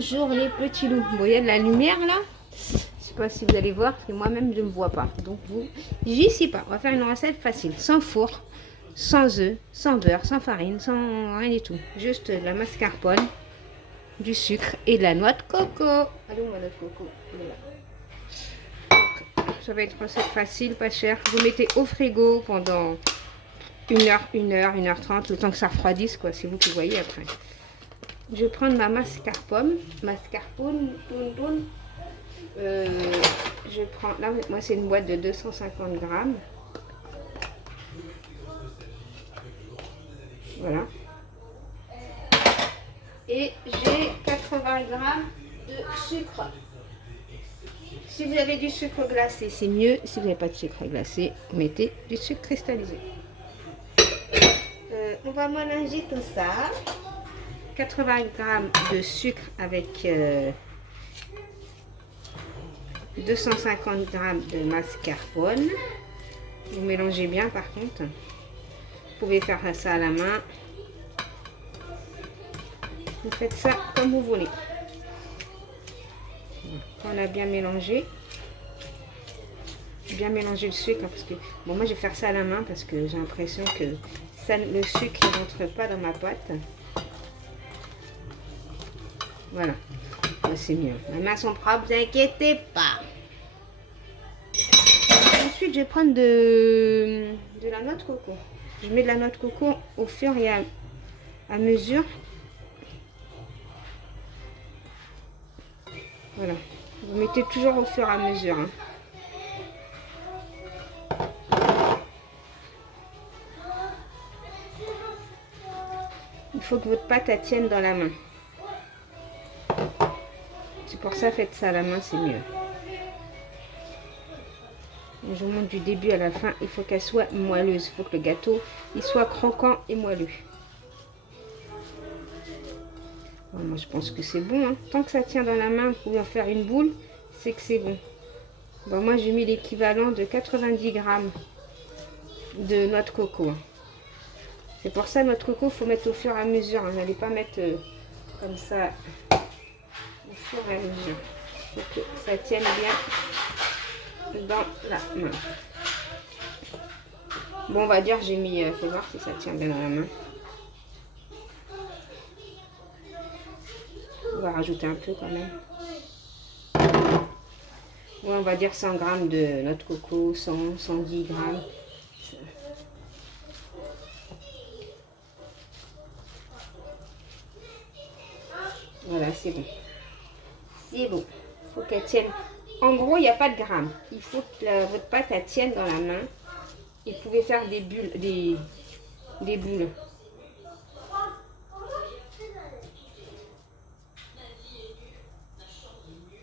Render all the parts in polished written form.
Bonjour les petits loups. Bon, il y a de la lumière là. Je sais pas si vous allez voir, parce que moi-même je ne me vois pas. Donc vous, j'y suis pas. On va faire une recette facile, sans four, sans œufs, sans beurre, sans farine, sans rien du tout. Juste de la mascarpone, du sucre et de la noix de coco. Allez, où ma noix de coco? Elle est là. Donc, ça va être une recette facile, pas cher. Vous mettez au frigo pendant 1h30, le temps que ça refroidisse, quoi. C'est vous qui voyez après. Je vais prendre ma mascarpone. Je prends, là, moi c'est une boîte de 250 grammes. Voilà. Et j'ai 80 grammes de sucre. Si vous avez du sucre glacé, c'est mieux. Si vous n'avez pas de sucre glacé, mettez du sucre cristallisé. On va mélanger tout ça. 80 grammes de sucre avec 250 grammes de mascarpone. Vous mélangez bien par contre. Vous pouvez faire ça à la main. Vous faites ça comme vous voulez. On a bien mélangé le sucre, parce que bon, moi je vais faire ça à la main parce que j'ai l'impression que ça, le sucre ne rentre pas dans ma pâte. Voilà, c'est mieux. Mes mains sont propres, vous inquiétez pas. Ensuite, je vais prendre de la noix de coco. Je mets de la noix de coco au fur et à mesure. Voilà, vous mettez toujours au fur et à mesure. Hein. Il faut que votre pâte elle tienne dans la main. C'est pour ça, faites ça à la main, c'est mieux. Je vous montre du début à la fin. Il faut qu'elle soit moelleuse. Il faut que le gâteau il soit croquant et moelleux. Bon, moi, je pense que c'est bon. Hein. Tant que ça tient dans la main, vous pouvez en faire une boule. C'est que c'est bon. Bon, moi, j'ai mis l'équivalent de 90 grammes de noix de coco. C'est pour ça, noix de coco, il faut mettre au fur et à mesure. Vous n'allez pas mettre comme ça au fur et à mesure. Il faut que ça tienne bien dans la main. Bon, on va dire, j'ai mis, faut voir si ça tient bien dans la main. On va rajouter un peu quand même. Ouais, on va dire 100 grammes de noix de coco, 110 grammes. Voilà, c'est bon. C'est bon. Il faut qu'elle tienne. En gros, il n'y a pas de grammes. Il faut que votre pâte elle tienne dans la main. Et vous pouvez faire des bulles, des boules.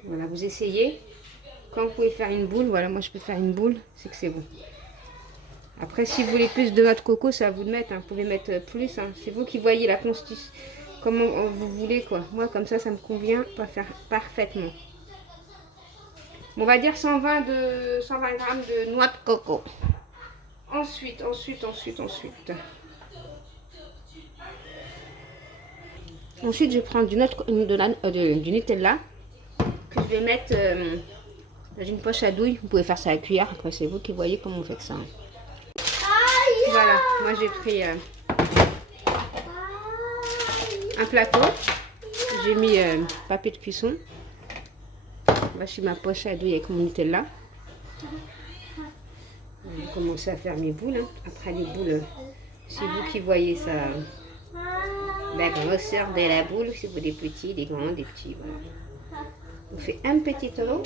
Voilà, vous essayez. Quand vous pouvez faire une boule, voilà, moi je peux faire une boule, c'est que c'est bon. Après, si vous voulez plus de noix de coco, c'est à vous de mettre. Hein. Vous pouvez mettre plus. Hein. C'est vous qui voyez la consistance. Comment vous voulez quoi. Moi comme ça me convient pas faire parfaitement. On va dire 120 grammes de noix de coco. Ensuite. Ensuite je prends du Nutella que je vais mettre dans une poche à douille. Vous pouvez faire ça à la cuillère. Après c'est vous qui voyez comment vous faites ça. Voilà, moi j'ai pris un plateau, j'ai mis papier de cuisson. Voici ma poche à douille avec mon Nutella. Je vais commencer à faire mes boules. Hein. Après les boules, c'est vous qui voyez ça. La grosseur de la boule, si vous des petits, des grands, des petits. Voilà. On fait un petit trou.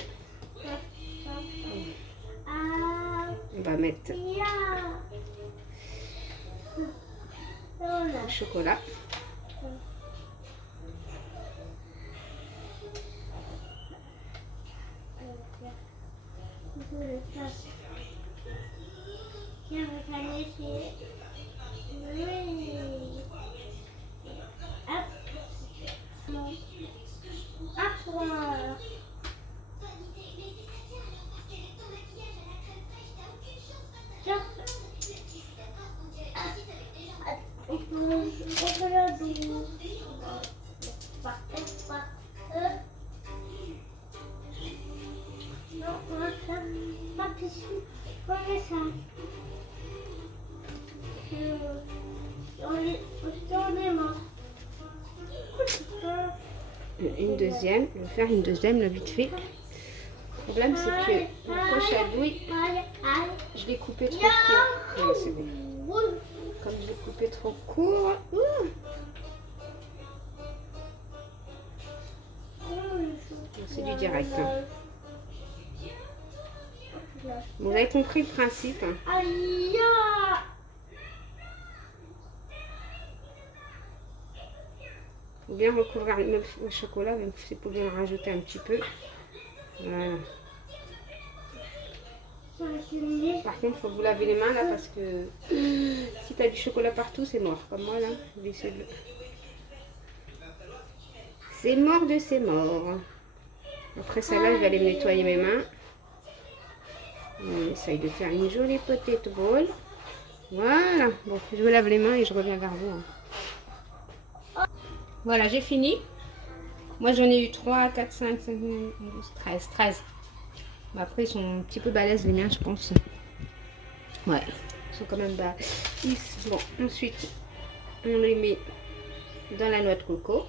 On va mettre le chocolat. une deuxième. Je vais faire une deuxième, le vite fait. Le problème, c'est que la poche à douille, je l'ai coupé trop court. Ouais, c'est bon. Comme je l'ai coupé trop court. C'est du direct. Hein. Vous avez compris le principe. Hein. Faut bien recouvrir le chocolat, même si vous pouvez le rajouter un petit peu. Voilà. Par contre, il faut vous laver les mains là parce que si tu as du chocolat partout, c'est mort. Comme moi là, c'est mort de c'est mort. Après celle-là, je vais aller me nettoyer mes mains. On essaye de faire une jolie potato ball. Voilà. Bon, je me lave les mains et je reviens vers vous. Hein. Voilà, j'ai fini. Moi, j'en ai eu 3, 4, 5, 5, 12, 13. 13. Bon, après, ils sont un petit peu balèzes, les miens, je pense. Ouais, ils sont quand même balèzes. Bon, ensuite, on les met dans la noix de coco.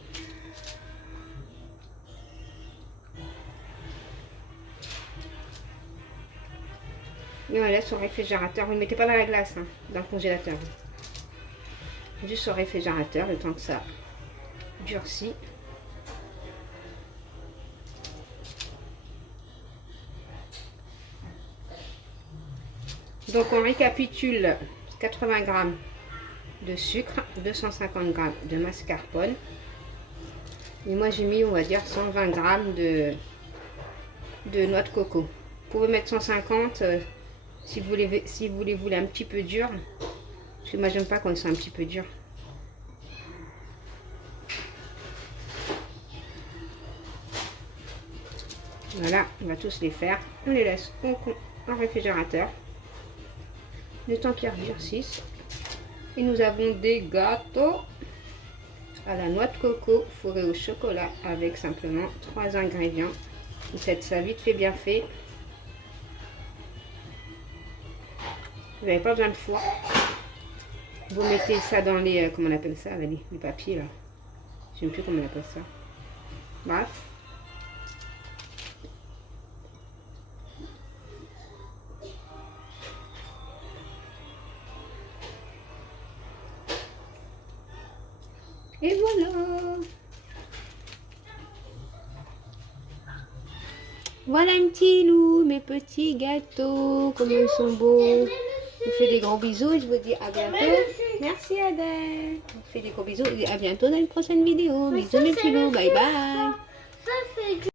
Et on laisse au réfrigérateur. Vous ne mettez pas dans la glace, hein, dans le congélateur. Juste au réfrigérateur, le temps que ça durcit. Donc on récapitule 80 g de sucre, 250 g de mascarpone. Et moi j'ai mis, on va dire, 120 g de noix de coco. Vous pouvez mettre 150 si vous les voulez un petit peu dur. Parce que moi j'aime pas quand ils sont un petit peu durs. Voilà, on va tous les faire. On les laisse en réfrigérateur. Le temps qu'ils durcissent. Et nous avons des gâteaux à la noix de coco fourrés au chocolat avec simplement 3 ingrédients. Vous faites ça vite fait, bien fait. Vous n'avez pas besoin de four. Vous mettez ça dans les, comment on appelle ça, les papiers là. Je ne sais plus comment on appelle ça. Bref. Et voilà. Voilà un petit loup, mes petits gâteaux, comme ils sont beaux. Je vous fais des gros bisous et je vous dis à bientôt. Merci Adèle. Je vous fais des gros bisous et à bientôt dans une prochaine vidéo. Bisous mes petits loups, bye bye.